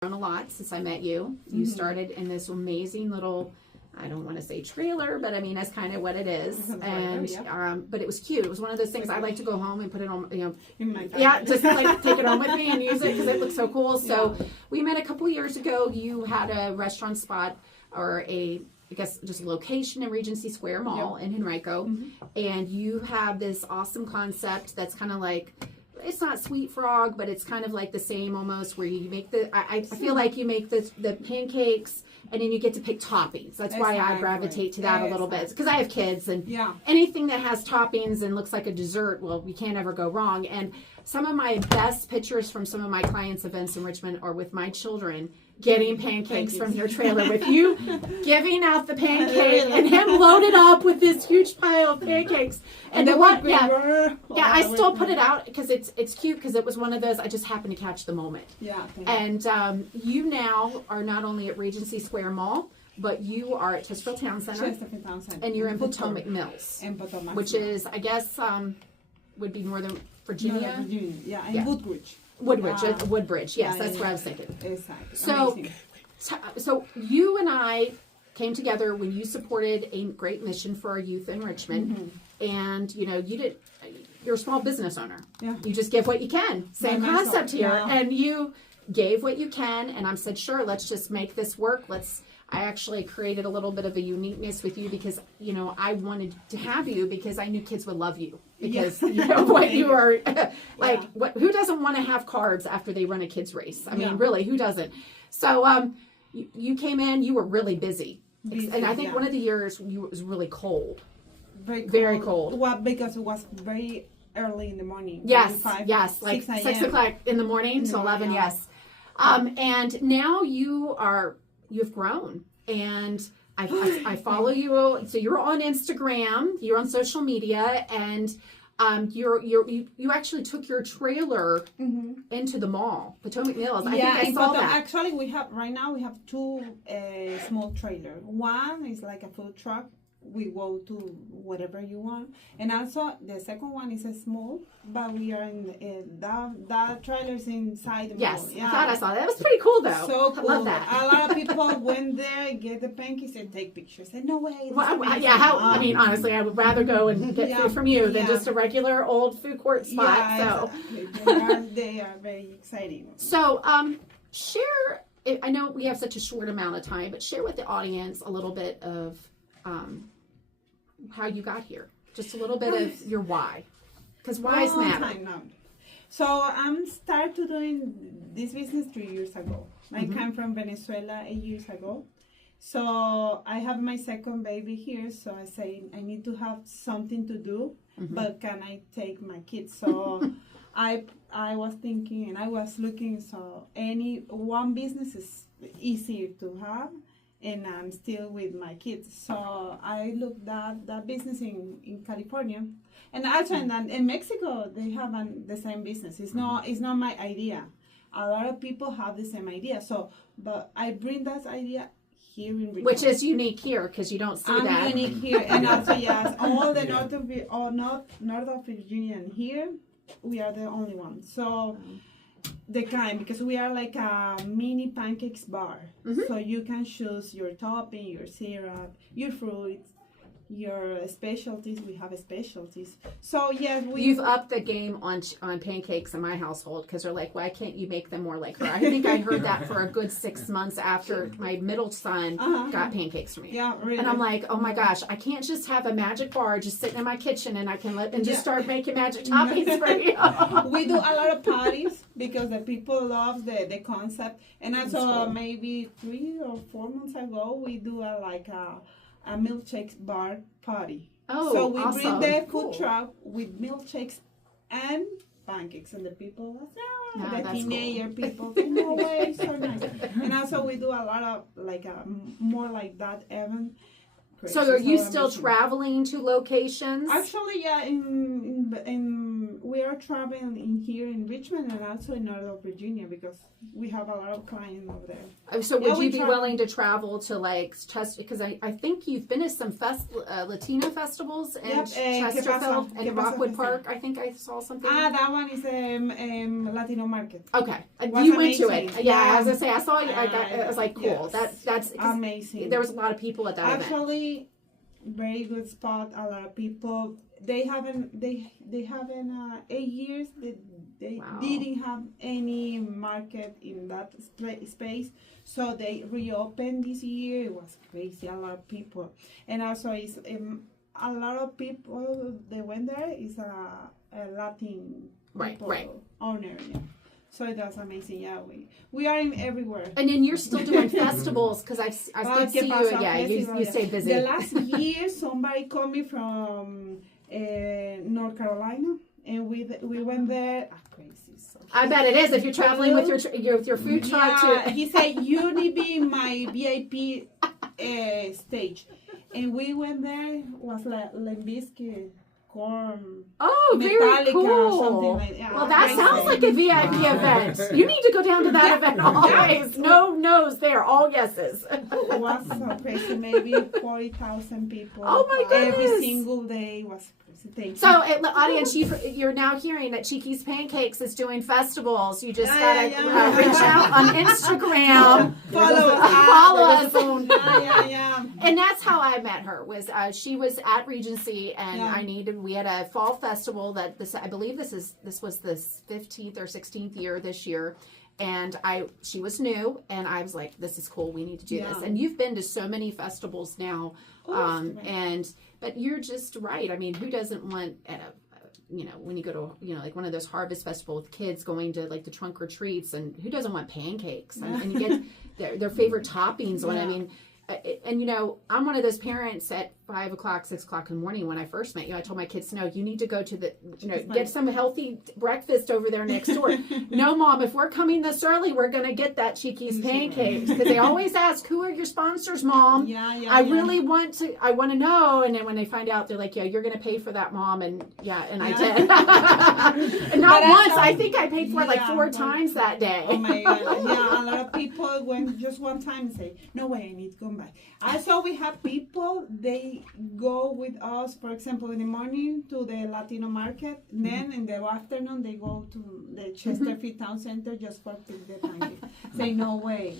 grown a lot since I met you. You started in this amazing little, I don't want to say trailer, but I mean that's kind of what it is. And but it was cute. It was one of those things I like to go home and put it on, in my just like take it home with me and use it because it looks so cool. So we met a couple years ago. You had a restaurant spot or I guess just a location in Regency Square Mall in Henrico, and you have this awesome concept that's kind of like, it's not Sweet Frog, but it's kind of like the same almost, where you make I feel like you make the pancakes and then you get to pick toppings. That's why I gravitate to that a little bit, because I have kids, and anything that has toppings and looks like a dessert, well, we can't ever go wrong. And some of my best pictures from some of my clients' events in Richmond are with my children getting pancakes from your trailer, with you giving out the pancake and him loaded up with this huge pile of pancakes. And the one, I still put it out because it's cute, because it was one of those, I just happened to catch the moment. And you now are not only at Regency Square Mall, but you are at Chesterfield Town Center, and you're in Potomac Mills, which is, I guess, would be Northern Virginia. In Woodbridge. Woodbridge, yes, that's what I was thinking. Exactly. So you and I came together when you supported a great mission for our youth in Richmond, and you're a small business owner. You just give what you can. Same concept here, and you gave what you can, and I said, sure, let's just make this work. I actually created a little bit of a uniqueness with you because, I wanted to have you because I knew kids would love you. Because you know what you are, who doesn't want to have carbs after they run a kids race? I mean, really, who doesn't? So you came in, you were really busy. And I think one of the years it was really cold. Very cold. Well, because it was very early in the morning. Yes, like 6 o'clock in the morning to 11, yes. And now you've grown, and I follow you. So you're on Instagram, you're on social media, and you actually took your trailer into the mall, Potomac Mills. I think I saw that. Actually, we have two small trailers. One is like a food truck. We go to whatever you want, and also the second one is a small, but we are in that trailer's inside the mall. Yes, I thought I saw that. That was pretty cool, though. So cool. I love that. A lot of people went there, get the pancakes, and take pictures. And no way. I mean, honestly, I would rather go and get food from you than just a regular old food court spot. So they are very exciting. So, share. I know we have such a short amount of time, but share with the audience a little bit of how you got here. Just a little bit of your why. Because whys matter. So I'm started doing this business 3 years ago. I came from Venezuela 8 years ago. So I have my second baby here. So I say I need to have something to do, but can I take my kids? So I was thinking and I was looking. So one business is easier to have, and I'm still with my kids. So I looked at that business in California, and also in Mexico they have the same business. It's not my idea. A lot of people have the same idea. So, but I bring that idea here in Richmond, which is unique here because you don't see that. I'm unique here, and also all the north of Virginia and here we are the only ones. So. The kind, because we are like a mini pancakes bar, so you can choose your topping, your syrup, your fruits, your specialties. We have specialties. So yes, you've upped the game on pancakes in my household, because they're like, why can't you make them more like her? I think I heard that for a good 6 months after my middle son got pancakes from me. Yeah, really. And I'm like, oh my gosh, I can't just have a magic bar just sitting in my kitchen and I can just start making magic toppings for you. We do a lot of parties because the people love the concept, and also maybe 3 or 4 months ago we do a milkshakes bar party. Oh, so we awesome. bring the food truck with milkshakes and pancakes, and the people, the teenager people, no way, so nice. And also we do a lot of more like that event. crazy. So are you So still amazing. traveling to locations? Actually, yeah, we are traveling in here in Richmond and also in Northern Virginia because we have a lot of clients over there. So Yeah, would we you be travel. willing to travel to like Chester? Because I think you've been to some Latino festivals in Yep, Chesterfield ¿Qué and pasa Rockwood Festival? Park. I think I saw something. That one is Latino Market. Okay, Was you went to it. amazing. Yeah, I Yeah. was gonna say I saw it. I was like, cool. Yes. That's 'cause Amazing. there was a lot of people at that event. Actually, very good spot. A lot of people. They haven't 8 years. They Wow. didn't have any market in that space, so they reopened this year. It was crazy. A lot of people, and also it's a lot of people. They went there. Is a Latin Right, people right. owner. Yeah. So that's amazing. Yeah, we are in everywhere. And then you're still doing festivals because I did ¿Qué see you. pasa? Yeah, Festival, you yeah. stay busy. The last year, somebody called me from North Carolina, and we went there. Crazy. So I bet it is if you're traveling with your food truck. yeah, To, he said you need to be in my VIP stage, and we went there. Was like Limbiskit, Corn. oh, very Metallica, cool. something like that. Well, that Crazy. sounds like a VIP event. You need to go down to that event always. No no's there, all yeses. It was so crazy. Maybe 40,000 people. Oh my goodness. Every single day was crazy. Thank you. So, audience, you're now hearing that Cheeky's Pancakes is doing festivals. You just gotta reach out on Instagram, follow us. Yeah. And that's how I met her. Was she was at Regency, and we had a fall festival that I believe this was the 15th or 16th year this year. And she was new, and I was like, "This is cool. We need to do this." And you've been to so many festivals now, but you're just right. I mean, who doesn't want when you go to like one of those harvest festivals with kids going to like the trunk or treats, and who doesn't want pancakes? And you get their favorite toppings on it. I mean. And I'm one of those parents at 5 o'clock, 6 o'clock in the morning when I first met you. I told my kids, no, you need to go to get some healthy breakfast over there next door. No, Mom, if we're coming this early, we're going to get that Cheeky's Pancakes. Because they always ask, who are your sponsors, Mom? I really want to know. And then when they find out, they're like, yeah, you're going to pay for that, Mom. And I did. And not once. I think I paid for it like 4 times that day. Oh my God. Yeah, a lot of people went just one time and say, no way, I need to come back. Also, we have people, they go with us, for example, in the morning to the Latino market. Then in the afternoon, they go to the Chesterfield Town Center just for the pancake. Say, no way.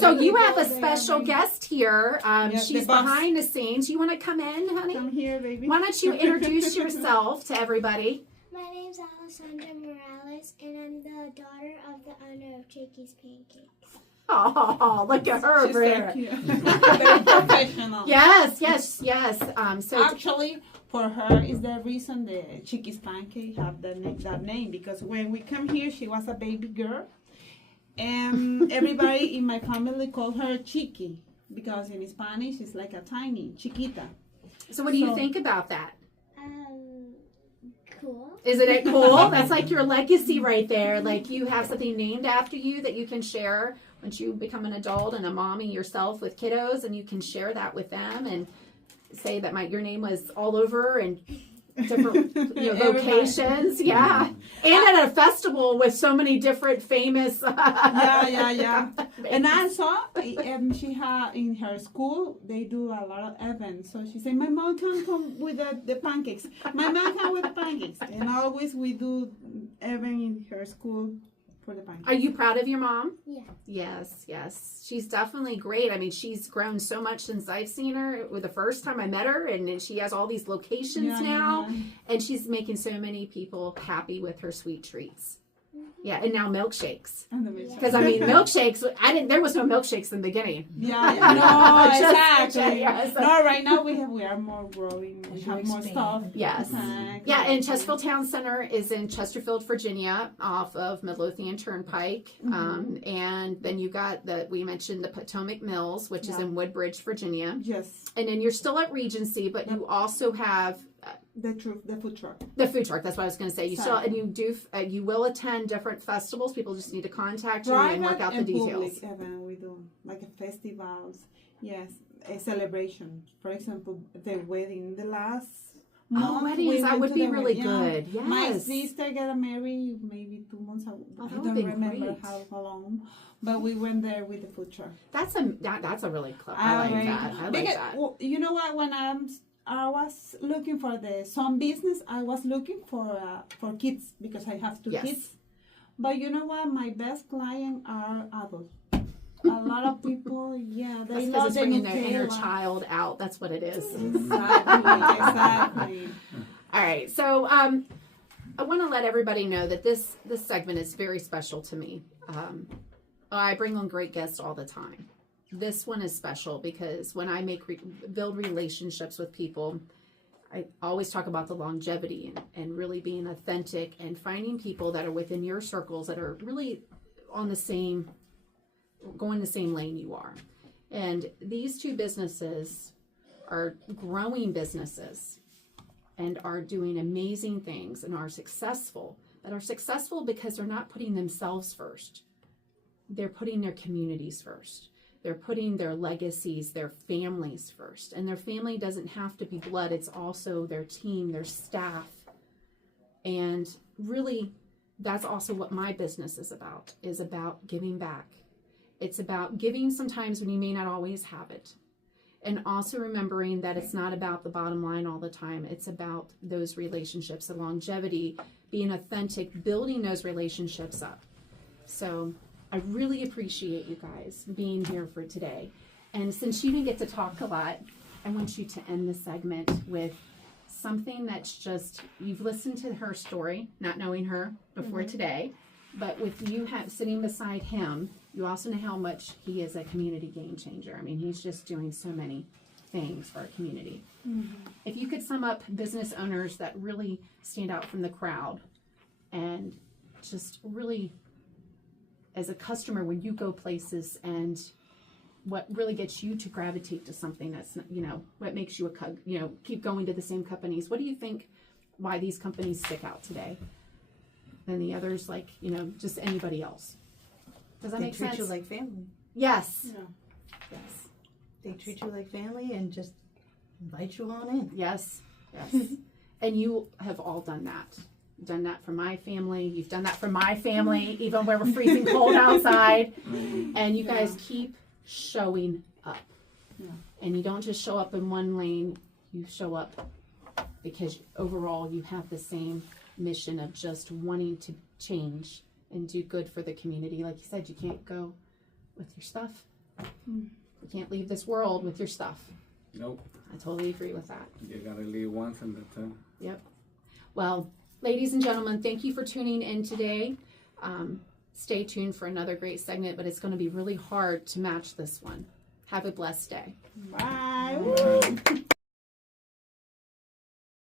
So you have a special guest here. Yes, She's behind the scenes. You want to come in, honey? Come here, baby. Why don't you introduce yourself to everybody? My name's Alessandra Morales, and I'm the daughter of the owner of Cheeky's Pancakes. Oh, look at her over there. Very professional. Yes. So Actually, for her is the reason the Cheeky's Pancake have that name, because when we come here, she was a baby girl, and everybody in my family called her Chiqui, because in Spanish it's like a tiny, chiquita. So what do you think about that? Cool. Isn't it cool? That's like your legacy right there. Like you have something named after you that you can share once you become an adult and a mommy yourself with kiddos, and you can share that with them and say that your name was all over and different locations. Yeah. And at a festival with so many different famous Yeah. And also, she had in her school, they do a lot of events. So she said, my mom can come with the pancakes. My mom can with the pancakes. And always we do event in her school for the pancakes. Are you proud of your mom? Yeah. Yes. She's definitely great. I mean, she's grown so much since I've seen her. The first time I met her, and then she has all these locations now, and she's making so many people happy with her sweet treats. Yeah, and now milkshakes. Because milkshakes. There was no milkshakes in the beginning. Yeah. No, exactly. Yes. No, right now we are more growing. We have more stuff. Yes. Yeah, and Chesterfield Town Center is in Chesterfield, Virginia, off of Midlothian Turnpike. And then you got we mentioned the Potomac Mills, which is in Woodbridge, Virginia. Yes. And then you're still at Regency, but you also have The food truck. The food truck. That's what I was going to say. You still, Sorry. and you do. You will attend different festivals. People just need to contact you and work out the details. Public event we do, like festivals. Yes, a celebration. For example, the wedding. The last month, weddings. we That went would to be the really wedding. good. Yes. My sister got married maybe 2 months ago. Oh, I that would don't be remember great. how long, but we went there with the food truck. That's a really clever. I like that. I like Because, that. well, you know what? When I was looking for some business, I was looking for kids because I have 2 Yes. kids. But you know what? My best clients are adults. A lot of people, yeah, they That's because love it's the bringing their inner Nutella. child out. That's what it is. Exactly. All right. So I want to let everybody know that this segment is very special to me. I bring on great guests all the time. This one is special because when I build relationships with people, I always talk about the longevity and really being authentic and finding people that are within your circles that are really going the same lane you are. And these 2 businesses are growing businesses and are doing amazing things and are successful, but are successful because they're not putting themselves first. They're putting their communities first. They're putting their legacies, their families first. And their family doesn't have to be blood. It's also their team, their staff. And really, that's also what my business is about giving back. It's about giving sometimes when you may not always have it. And also remembering that it's not about the bottom line all the time. It's about those relationships, the longevity, being authentic, building those relationships up. So I really appreciate you guys being here for today. And since you didn't get to talk a lot, I want you to end the segment with something that's just, you've listened to her story, not knowing her before today, but with you sitting beside him, you also know how much he is a community game changer. I mean, he's just doing so many things for our community. If you could sum up business owners that really stand out from the crowd and just really, as a customer, when you go places and what really gets you to gravitate to something that's, what makes you keep going to the same companies. What do you think why these companies stick out today than the others, like, just anybody else? Does that make sense? They treat you like family. Yes. Yeah. Yes. They treat you like family and just invite you on in. Yes. Yes. And you have all done that. You've done that for my family. You've done that for my family, even when we're freezing cold outside. And you guys keep showing up. Yeah. And you don't just show up in one lane. You show up because overall you have the same mission of just wanting to change and do good for the community. Like you said, you can't go with your stuff. You can't leave this world with your stuff. Nope. I totally agree with that. You gotta leave once and that's it. Yep. Well, ladies and gentlemen, thank you for tuning in today. Stay tuned for another great segment, but it's going to be really hard to match this one. Have a blessed day. Bye.